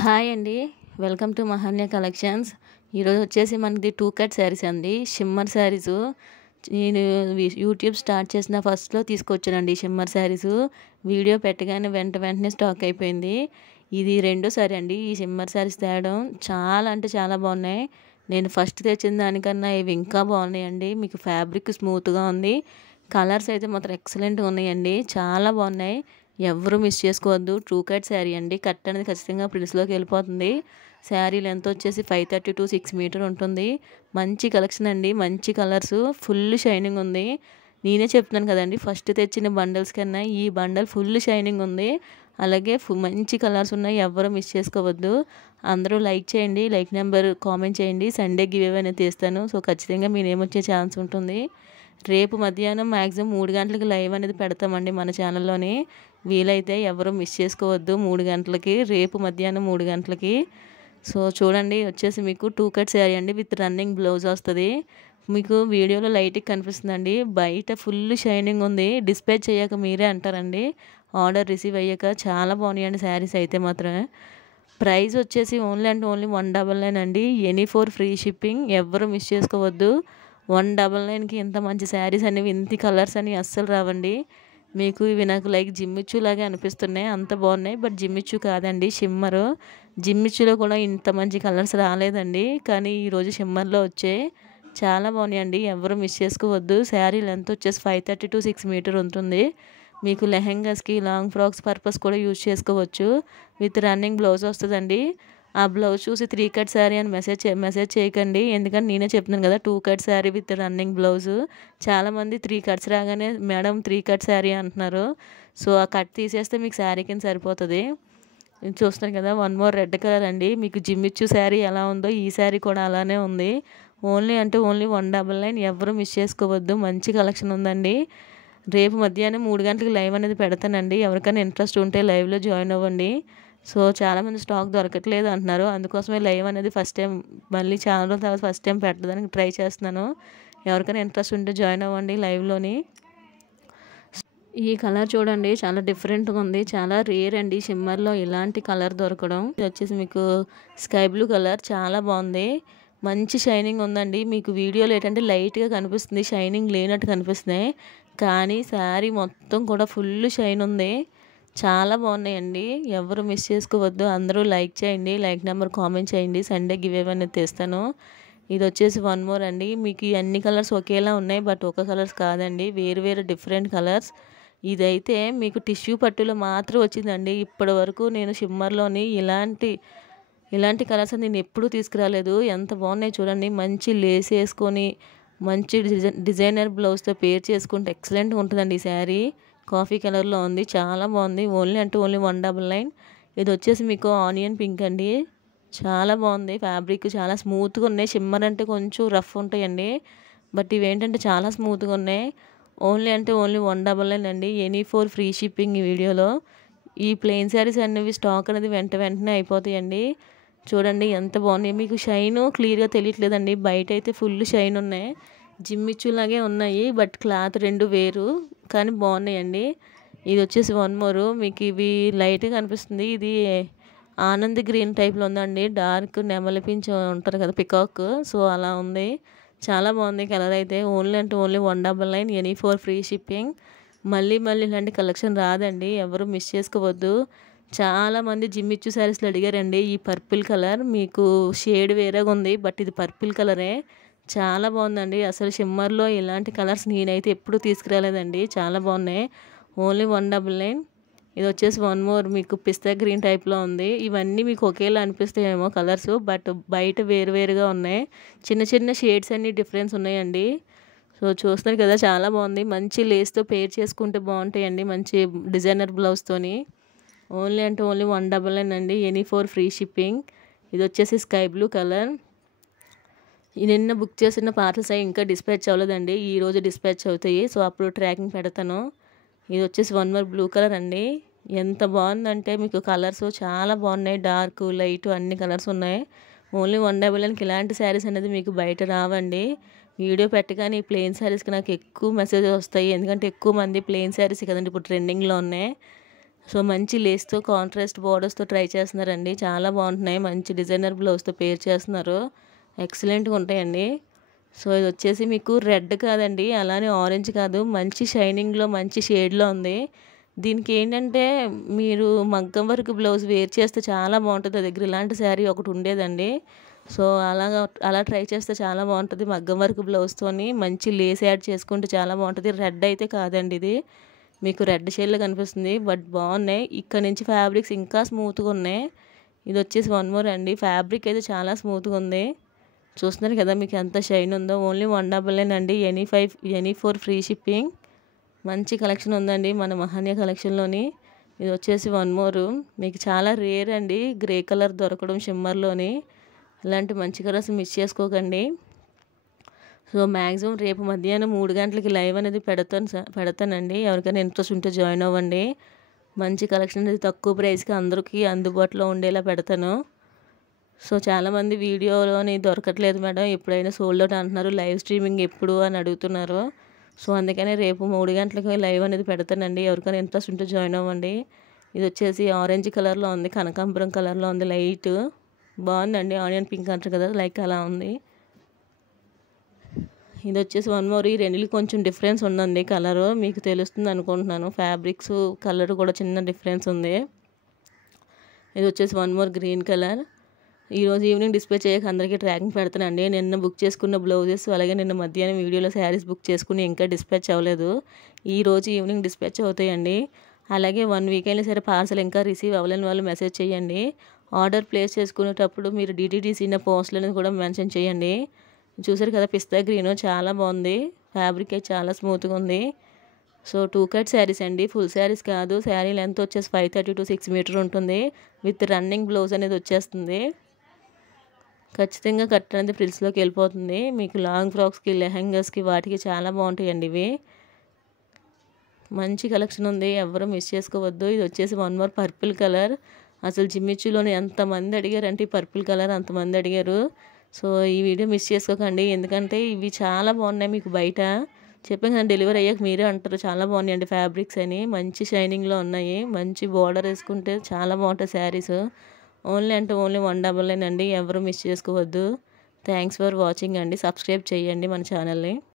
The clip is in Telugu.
హాయ్ అండి. Welcome to Mahanya collections. ఈరోజు వచ్చేసి మనది 2 కట్ శారీస్ అండి. Shimmer sarees. నేను యూట్యూబ్ స్టార్ట్ చేసిన ఫస్ట్‌లో తీసుకొచ్చానండి షిమ్మర్ శారీసు. వీడియో పెట్టగానే వెంటనే స్టాక్ అయిపోయింది. ఇది రెండోసారి అండి ఈ షిమ్మర్ శారీస్ తేవడం. చాలా అంటే చాలా బాగున్నాయి. నేను ఫస్ట్ తెచ్చిన దానికన్నా ఇవి ఇంకా బాగున్నాయండి. మీకు ఫ్యాబ్రిక్ స్మూత్‌గా ఉంది. కలర్స్ అయితే మాత్రం ఎక్సలెంట్‌గా ఉన్నాయండి. చాలా బాగున్నాయి. ఎవ్వరూ మిస్ చేసుకోవద్దు. 2 కట్ శారీ అండి. కట్ అనేది ఖచ్చితంగా ప్రిన్స్‌లోకి వెళ్ళిపోతుంది. శారీ లెంత్ వచ్చేసి 530 టు 6 మీటర్ ఉంటుంది. మంచి కలెక్షన్ అండి. మంచి కలర్స్, ఫుల్ షైనింగ్ ఉంది. నేనే చెప్తున్నాను కదండి, ఫస్ట్ తెచ్చిన బండల్స్ కన్నా ఈ బండల్ ఫుల్ షైనింగ్ ఉంది. అలాగే మంచి కలర్స్ ఉన్నాయి. ఎవ్వరూ మిస్ చేసుకోవద్దు. అందరూ లైక్ చేయండి. లైక్ నెంబర్ కామెంట్ చేయండి. సండే గివ్ అవే అనేది తీస్తాను. సో ఖచ్చితంగా మీ నేమ్ వచ్చే ఛాన్స్ ఉంటుంది. రేపు మధ్యాహ్నం మ్యాక్సిమం 3 గంటలకి లైవ్ అనేది పెడతామండి మన ఛానల్లోని. వీలైతే ఎవరు మిస్ చేసుకోవద్దు. 3 గంటలకి, రేపు మధ్యాహ్నం 3 గంటలకి. సో చూడండి, వచ్చేసి మీకు 2 కట్ శారీ అండి విత్ రన్నింగ్ బ్లౌజ్ వస్తుంది. మీకు వీడియోలో లైట్గా కనిపిస్తుందండి. బయట ఫుల్ షైనింగ్ ఉంది. డిస్పాచ్ అయ్యాక మీరే అంటారండి, ఆర్డర్ రిసీవ్ అయ్యాక. చాలా బాగున్నాయండి శారీస్ అయితే మాత్రమే. ప్రైస్ వచ్చేసి ఓన్లీ అంటే ఓన్లీ 199 అండి. Any four free shipping. ఎవ్వరు మిస్ చేసుకోవద్దు. 199కి ఇంత మంచి శారీస్ అనేవి, ఇంత కలర్స్ అని అస్సలు రావండి. మీకు ఇవి నాకు లైక్ జిమ్మిచ్చు లాగా అనిపిస్తున్నాయి. అంత బాగున్నాయి. బట్ జిమ్మిచ్చు కాదండి, షిమ్మరు. జిమ్మిచ్చులో కూడా ఇంత మంచి కలర్స్ రాలేదండి. కానీ ఈరోజు షిమ్మర్లో వచ్చాయి. చాలా బాగున్నాయండి. ఎవరు మిస్ చేసుకోవద్దు. శారీ లెంత్ వచ్చేసి 530 టు 6 మీటర్ ఉంటుంది. మీకు లెహెంగాస్కి, లాంగ్ ఫ్రాక్స్ పర్పస్ కూడా యూజ్ చేసుకోవచ్చు. విత్ రన్నింగ్ బ్లౌజ్ వస్తుందండి. ఆ బ్లౌజ్ చూసి 3 కట్ శారీ అని మెసేజ్ చేయకండి. ఎందుకంటే నేనే చెప్తున్నాను కదా, 2 cut sari with running blouse. చాలామంది 3 కట్స్ రాగానే మేడం 3 కట్ శారీ అంటున్నారు. సో ఆ కట్ తీసేస్తే మీకు శారీ కింద సరిపోతుంది. చూస్తున్నారు కదా, వన్ మోర్ రెడ్ కలర్ అండి. మీకు జిమ్మిచ్చు శారీ ఎలా ఉందో ఈ శారీ కూడా అలానే ఉంది. ఓన్లీ అంటే ఓన్లీ 199. ఎవరు మిస్ చేసుకోవద్దు. మంచి కలెక్షన్ ఉందండి. రేపు మధ్యాహ్నం 3 గంటలకు లైవ్ అనేది పెడతానండి. ఎవరికైనా ఇంట్రెస్ట్ ఉంటే లైవ్లో జాయిన్ అవ్వండి. సో చాలామంది స్టాక్ దొరకట్లేదు అంటున్నారు. అందుకోసమే లైవ్ అనేది ఫస్ట్ టైం, మళ్ళీ చాలా రోజుల తర్వాత ఫస్ట్ టైం పెట్టడానికి ట్రై చేస్తున్నాను. ఎవరికైనా ఇంట్రెస్ట్ ఉంటే జాయిన్ అవ్వండి లైవ్లోని. ఈ కలర్ చూడండి, చాలా డిఫరెంట్గా ఉంది. చాలా రేర్ అండి షిమ్మర్లో ఇలాంటి కలర్ దొరకడం. ఇది వచ్చేసి మీకు స్కై బ్లూ కలర్. చాలా బాగుంది. మంచి షైనింగ్ ఉందండి. మీకు వీడియోలో ఏంటంటే లైట్గా కనిపిస్తుంది, షైనింగ్ లేనట్టు కనిపిస్తున్నాయి. కానీ శారీ మొత్తం కూడా ఫుల్ షైన్ ఉంది. చాలా బాగున్నాయండి. ఎవరు మిస్ చేసుకోవద్దు. అందరూ లైక్ చేయండి. లైక్ నెంబర్ కామెంట్ చేయండి. సండే గివ్ అవే అనేది తెస్తాను. ఇది వచ్చేసి వన్ మోర్ అండి. మీకు ఈ అన్ని కలర్స్ ఒకేలా ఉన్నాయి, బట్ ఒక కలర్స్ కాదండి, వేరు వేరు డిఫరెంట్ కలర్స్. ఇదైతే మీకు టిష్యూ పట్టులో మాత్రం వచ్చిందండి. ఇప్పటి వరకు నేను షిమ్మర్లోని ఇలాంటి కలర్స్ నేను ఎప్పుడూ తీసుకురాలేదు. ఎంత బాగున్నాయి చూడండి. మంచి లేస్ వేసుకొని, మంచి డిజైనర్ బ్లౌజ్తో పేర్ చేసుకుంటే ఎక్సలెంట్గా ఉంటుందండి ఈ శారీ. కాఫీ కలర్లో ఉంది. చాలా బాగుంది. ఓన్లీ అంటే ఓన్లీ 199. ఇది వచ్చేసి మీకు ఆనియన్ పింక్ అండి. చాలా బాగుంది. ఫ్యాబ్రిక్ చాలా స్మూత్గా ఉన్నాయి. షిమ్మర్ అంటే కొంచెం రఫ్ ఉంటాయండి, బట్ ఇవేంటంటే చాలా స్మూత్గా ఉన్నాయి. ఓన్లీ అంటే ఓన్లీ 199 అండి. ఎనీ ఫోర్ ఫ్రీ షిప్పింగ్ ఈ వీడియోలో. ఈ ప్లెయిన్ శారీస్ అనేవి స్టాక్ అనేది వెంటనే అయిపోతాయండి. చూడండి ఎంత బాగున్నాయి. మీకు షైన్ క్లియర్గా తెలియట్లేదండి. బయట అయితే ఫుల్ షైన్ ఉన్నాయి. జిమ్మిచ్చులాగే ఉన్నాయి, బట్ క్లాత్ రెండు వేరు, కానీ బాగున్నాయండి. ఇది వచ్చేసి వన్ మోరు. మీకు ఇవి లైట్గా కనిపిస్తుంది. ఇది ఆనంద్ గ్రీన్ టైప్లో ఉందండి. డార్క్ నెమలి పించ్ ఉంటారు కదా, పికాక్. సో అలా ఉంది. చాలా బాగుంది కలర్ అయితే. ఓన్లీ అంటే only 199. Any four free shipping. మళ్ళీ ఇలాంటి కలెక్షన్ రాదండి. ఎవరు మిస్ చేసుకోవద్దు. చాలామంది జిమ్మిచ్చు శారీస్లో అడిగారండి ఈ పర్పుల్ కలర్. మీకు షేడ్ వేరేగా ఉంది, బట్ ఇది పర్పుల్ కలరే. చాలా బాగుందండి. అసలు షిమ్మర్లో ఇలాంటి కలర్స్ నేనైతే ఎప్పుడు తీసుకురాలేదండి. చాలా బాగున్నాయి. ఓన్లీ 199. ఇది వచ్చేసి వన్ మోర్. మీకు పిస్తా గ్రీన్ టైప్లో ఉంది. ఇవన్నీ మీకు ఒకేలా అనిపిస్తాయేమో కలర్స్, బట్ బయట వేరుగా ఉన్నాయి. చిన్న షేడ్స్ అన్నీ డిఫరెన్స్ ఉన్నాయండి. సో చూస్తున్నారు కదా, చాలా బాగుంది. మంచి లేస్తో పేర్ చేసుకుంటే బాగుంటాయండి, మంచి డిజైనర్ బ్లౌజ్తోని. ఓన్లీ అంటే ఓన్లీ 199 అండి. Any four free shipping. ఇది వచ్చేసి స్కై బ్లూ కలర్. నిన్న బుక్ చేసిన పార్సల్స్ అవి ఇంకా డిస్పాచ్ అవ్వలేదండి. ఈరోజు డిస్పాచ్ అవుతాయి. సో అప్పుడు ట్రాకింగ్ పెడతాను. ఇది వచ్చేసి వన్ మోర్ బ్లూ కలర్ అండి. ఎంత బాగుందంటే మీకు కలర్స్ చాలా బాగున్నాయి. డార్క్, లైట్ అన్ని కలర్స్ ఉన్నాయి. ఓన్లీ 199కి ఇలాంటి శారీస్ అనేది మీకు బయట రావండి. వీడియో పెట్టగానే ఈ ప్లెయిన్ శారీస్కి నాకు ఎక్కువ మెసేజెస్ వస్తాయి. ఎందుకంటే ఎక్కువ మంది ప్లెయిన్ శారీస్ కదండి ఇప్పుడు ట్రెండింగ్లో ఉన్నాయి. సో మంచి లేస్తో కాంట్రాస్ట్ బోర్డర్స్తో ట్రై చేస్తున్నారండి. చాలా బాగుంటున్నాయి. మంచి డిజైనర్ బ్లౌజ్తో పేర్ చేస్తున్నారు. ఎక్సలెంట్గా ఉంటాయండి. సో ఇది వచ్చేసి మీకు రెడ్ కాదండి, అలానే ఆరెంజ్ కాదు, మంచి షైనింగ్లో మంచి షేడ్లో ఉంది. దీనికి ఏంటంటే మీరు మగ్గం వర్క్ బ్లౌజ్ వేర్ చేస్తే చాలా బాగుంటుంది. దగ్గర ఇలాంటి శారీ ఒకటి ఉండేదండి. సో అలా ట్రై చేస్తే చాలా బాగుంటుంది. మగ్గం వర్క్ బ్లౌజ్తోని మంచి లేస్ యాడ్ చేసుకుంటే చాలా బాగుంటుంది. రెడ్ అయితే కాదండి, ఇది మీకు రెడ్ షేడ్లో కనిపిస్తుంది, బట్ బాగున్నాయి. ఇక్కడ నుంచి ఫ్యాబ్రిక్స్ ఇంకా స్మూత్గా ఉన్నాయి. ఇది వచ్చేసి 1 మోర్ అండి. ఫ్యాబ్రిక్ అయితే చాలా స్మూత్గా ఉంది. చూస్తున్నారు కదా మీకు ఎంత షైన్ ఉందో. ఓన్లీ 199 అండి. ఎనీ4 ఫ్రీ షిప్పింగ్. మంచి కలెక్షన్ ఉందండి మన మహాన్య కలెక్షన్లోని. ఇది వచ్చేసి 1 మోర్. మీకు చాలా రేర్ అండి గ్రే కలర్ దొరకడం షిమ్మర్లోని. ఇలాంటి మంచి కలర్స్ మిస్ చేసుకోకండి. సో మ్యాక్సిమం రేపు మధ్యాహ్నం 3 గంటలకి లైవ్ అనేది పెడతానండి. ఎవరికైనా ఇంట్రెస్ట్ ఉంటే జాయిన్ అవ్వండి. మంచి కలెక్షన్ అనేది తక్కువ ప్రైస్కి అందరికీ అందుబాటులో ఉండేలా పెడతాను. సో చాలామంది వీడియోలోని దొరకట్లేదు మేడం, ఎప్పుడైనా సోల్డ్ అవుట్ అంటున్నారు, లైవ్ స్ట్రీమింగ్ ఎప్పుడు అని అడుగుతున్నారు. సో అందుకనే రేపు 3 గంటలకి లైవ్ అనేది పెడతానండి. ఎవరికైనా ఇంట్రెస్ట్ ఉంటే జాయిన్ అవ్వండి. ఇది వచ్చేసి ఆరెంజ్ కలర్లో ఉంది, కనకాంబరం కలర్లో ఉంది, లైట్ బాగుందండి. ఆనియన్ పింక్ అంటారు కదా, లైక్ అలా ఉంది. ఇది వచ్చేసి 1 మోర్. ఈ రెండికి కొంచెం డిఫరెన్స్ ఉందండి కలరు, మీకు తెలుస్తుంది అనుకుంటున్నాను. ఫ్యాబ్రిక్స్ కలర్ కూడా చిన్న డిఫరెన్స్ ఉంది. ఇది వచ్చేసి 1 మోర్ గ్రీన్ కలర్. ఈరోజు ఈవినింగ్ డిస్ప్లే చేయక అందరికీ ట్రాకింగ్ పెడతానండి. నిన్న బుక్ చేసుకున్న బ్లౌజెస్, అలాగే నిన్న మధ్యాహ్నం వీడియోలో శారీస్ బుక్ చేసుకుని ఇంకా డిస్పాచ్ అవ్వలేదు. ఈరోజు ఈవినింగ్ డిస్పాచ్ అవుతాయండి. అలాగే 1 వీక్ అయినా సరే పార్సల్ ఇంకా రిసీవ్ అవ్వలేని వాళ్ళు మెసేజ్ చేయండి. ఆర్డర్ ప్లేస్ చేసుకునేటప్పుడు మీరు DTDC పోస్టులు అనేది కూడా మెన్షన్ చేయండి. చూసారు కదా పిస్తా గ్రీన్, చాలా బాగుంది. ఫ్యాబ్రిక్ అయితే చాలా స్మూత్గా ఉంది. సో 2 కట్ శారీస్ అండి, ఫుల్ శారీస్ కాదు. శారీ లెంత్ వచ్చేసి 530 to 6 మీటర్ ఉంటుంది. విత్ రన్నింగ్ బ్లౌజ్ అనేది వచ్చేస్తుంది. ఖచ్చితంగా కట్ అనేది ఫ్రిల్స్లోకి వెళ్ళిపోతుంది. మీకు లాంగ్ ఫ్రాక్స్కి, లెహంగాస్కి వాటికి చాలా బాగుంటాయండి ఇవి. మంచి కలెక్షన్ ఉంది, ఎవరు మిస్ చేసుకోవద్దు. ఇది వచ్చేసి 1 మోర్ పర్పుల్ కలర్. అసలు జిమ్మిచ్చులోని ఎంతమంది అడిగారంటే ఈ పర్పుల్ కలర్ అంతమంది అడిగారు. సో ఈ వీడియో మిస్ చేసుకోకండి, ఎందుకంటే ఇవి చాలా బాగున్నాయి. మీకు బయట చెప్పాను కదా, డెలివరీ అయ్యాక మీరే అంటారు చాలా బాగున్నాయండి ఫ్యాబ్రిక్స్ అని. మంచి షైనింగ్లో ఉన్నాయి. మంచి బార్డర్ వేసుకుంటే చాలా బాగుంటాయి శారీస్. ఓన్లీ 199 అండి. ఎవరు మిస్ చేసుకోవద్దు. థ్యాంక్స్ ఫర్ వాచింగ్ అండి. సబ్స్క్రైబ్ చేయండి మన ఛానల్ని.